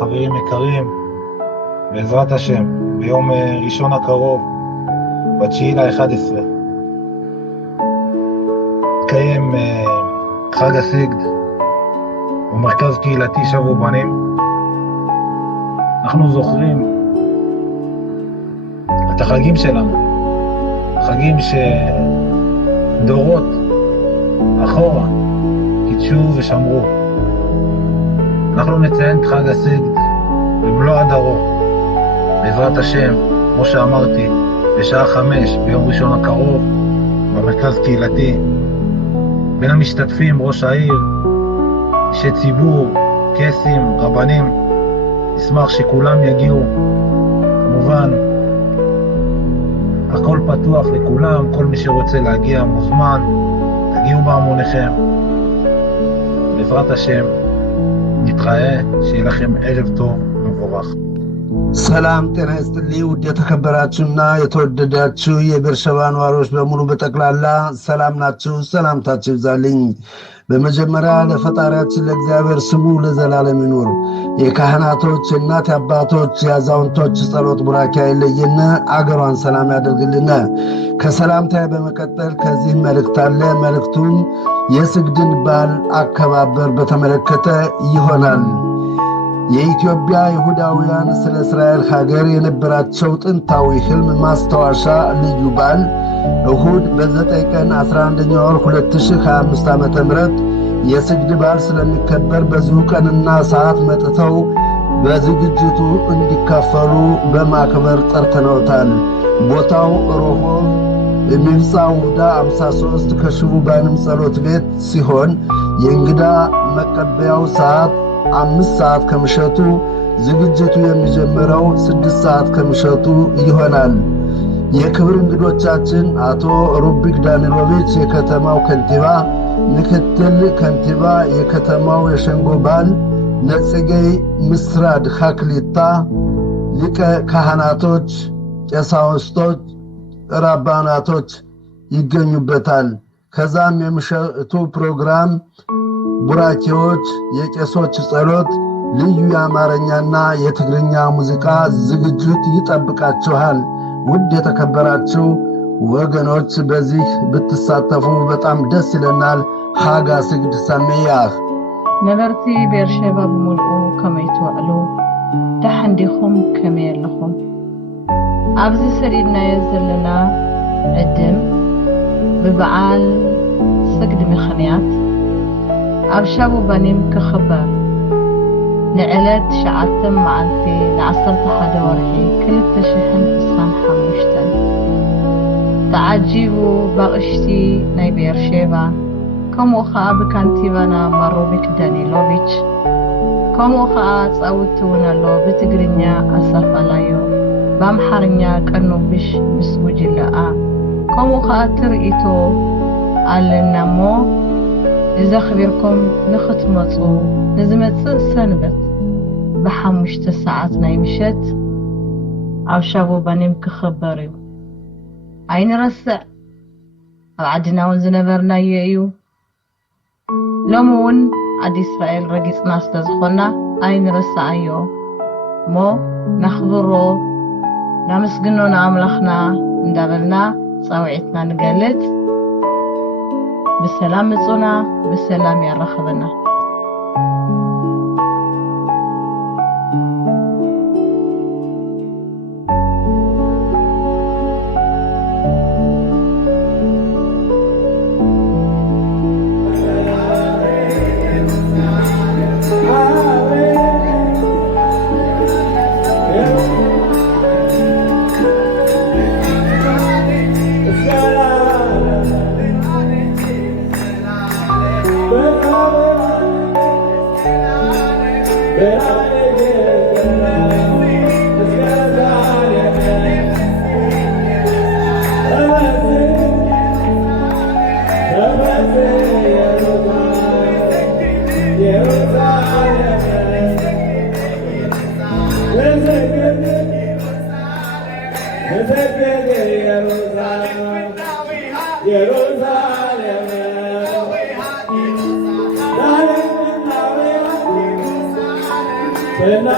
חברים יקרים, בעזרת השם, ביום ראשון הקרוב, ב9/11, התקיים חג הסיגד במרכז קהילתי שבו בנים. אנחנו זוכרים את החגים שלנו, חגים שדורות אחורה קידשו ושמרו. אנחנו נציין את חג הסיגד במלוא הדרו, בעזרת השם, כמו שאמרתי, בשעה 5 ביום ראשון הקרוב, במרכז קהילתי. בין המשתתפים ראש העיר, אישי ציבור, קייסים, רבנים. נשמח שכולם יגיעו. כמובן, הכל פתוח לכולם, כל מי שרוצה להגיע מוזמן, תגיעו בהמוניכם. בעזרת השם, נתראה, שיהיה לכם ערב טוב ומבורך. ሰላም ጤና ይስጥልኝ ውድ የተከበራችሁና የተወደዳችሁ የቤርሸባ ነዋሪዎች በሙሉ በጠቅላላ ሰላም ናችሁ? ሰላምታችሁ ይብዛልኝ። በመጀመሪያ ለፈጣሪያችን ለእግዚአብሔር ስሙ ለዘላለም ይኑር። የካህናቶች እናት አባቶች የአዛውንቶች ጸሎት ቡራኪ አይለየን፣ አገሯን ሰላም ያደርግልን። ከሰላምታ በመቀጠል ከዚህ መልእክት አለ። መልእክቱም የስግድን በዓል አከባበር በተመለከተ ይሆናል። የኢትዮጵያ ይሁዳውያን ስለ እስራኤል ሀገር የነበራቸው ጥንታዊ ህልም ማስታወሻ ልዩ በዓል እሁድ በ9 ቀን 11ኛው ወር 2025 ዓ.ም የስግድ በዓል ስለሚከበር በዚሁ ቀንና ሰዓት መጥተው በዝግጅቱ እንዲካፈሉ በማክበር ጠርተነውታል። ቦታው ሮሆብ የሚብፃ ውዳ 53 ከሽቡ ባንም ጸሎት ቤት ሲሆን የእንግዳ መቀበያው ሰዓት 5 ሰዓት ከምሸቱ፣ ዝግጅቱ የሚጀምረው 6 ሰዓት ከምሸቱ ይሆናል። የክብር እንግዶቻችን አቶ ሩቢክ ዳኒሎቪች የከተማው ከንቲባ፣ ምክትል ከንቲባ፣ የከተማው የሸንጎ ባል ነጽጌይ ምስራድ ሐክሊታ፣ ሊቀ ካህናቶች፣ ቀሳውስቶች፣ ራባናቶች ይገኙበታል። ከዛም የምሽቱ ፕሮግራም ቡራኪዎች፣ የቄሶች ጸሎት፣ ልዩ የአማርኛና የትግርኛ ሙዚቃ ዝግጅት ይጠብቃችኋል። ውድ የተከበራችሁ ወገኖች በዚህ ብትሳተፉ በጣም ደስ ይለናል። ሓጋ ስግድ ሰሜያህ ነበርቲ ቤርሸባ ብምልኡ ከመይ ትውዕሉ ዳሕን ዲኹም ከመይ ኣለኹም? ኣብዚ ሰሪድናዮ ዘለና ዕድም ብበዓል ስግዲ ምኽንያት ኣብ ሻቡ ባኒም ክኽበር ንዕለት 9 መዓልቲ ን11 ወርሒ 2025 ተዓጂቡ ባቕሽቲ ናይ ቤርሸባ ከምኡ ኸዓ ብካንቲባና ሩቢክ ዳኒሎቪች ከምኡ ኸዓ ፃውቲ እውን ኣሎ ብትግርኛ ኣሳፋላዮ በአምሓርኛ ቀኖብሽ ምስ ጉጅለኣ ከምኡ ኸዓ ትርኢቶ ኣለና እሞ እዘኽቢርኩም ንኽትመፁ ንዝመፅእ ሰንበት ብ5 ሰዓት ናይ ምሸት ኣብ ሻቡ ባኒም ክኽበር እዩ። ኣይንረስዕ፣ ኣብ ዓድና እውን ዝነበርናዮ እዩ። ሎሚ እውን ዓዲ እስራኤል ረጊፅና ስለዝኾና ኣይንረስዓዮ እሞ ናኽብሮ ናመስግኖ ንኣምላኽና እንዳበልና ፃውዒትና ንገልጽ። بسلام مصونا بسلام يرخبنا. Pero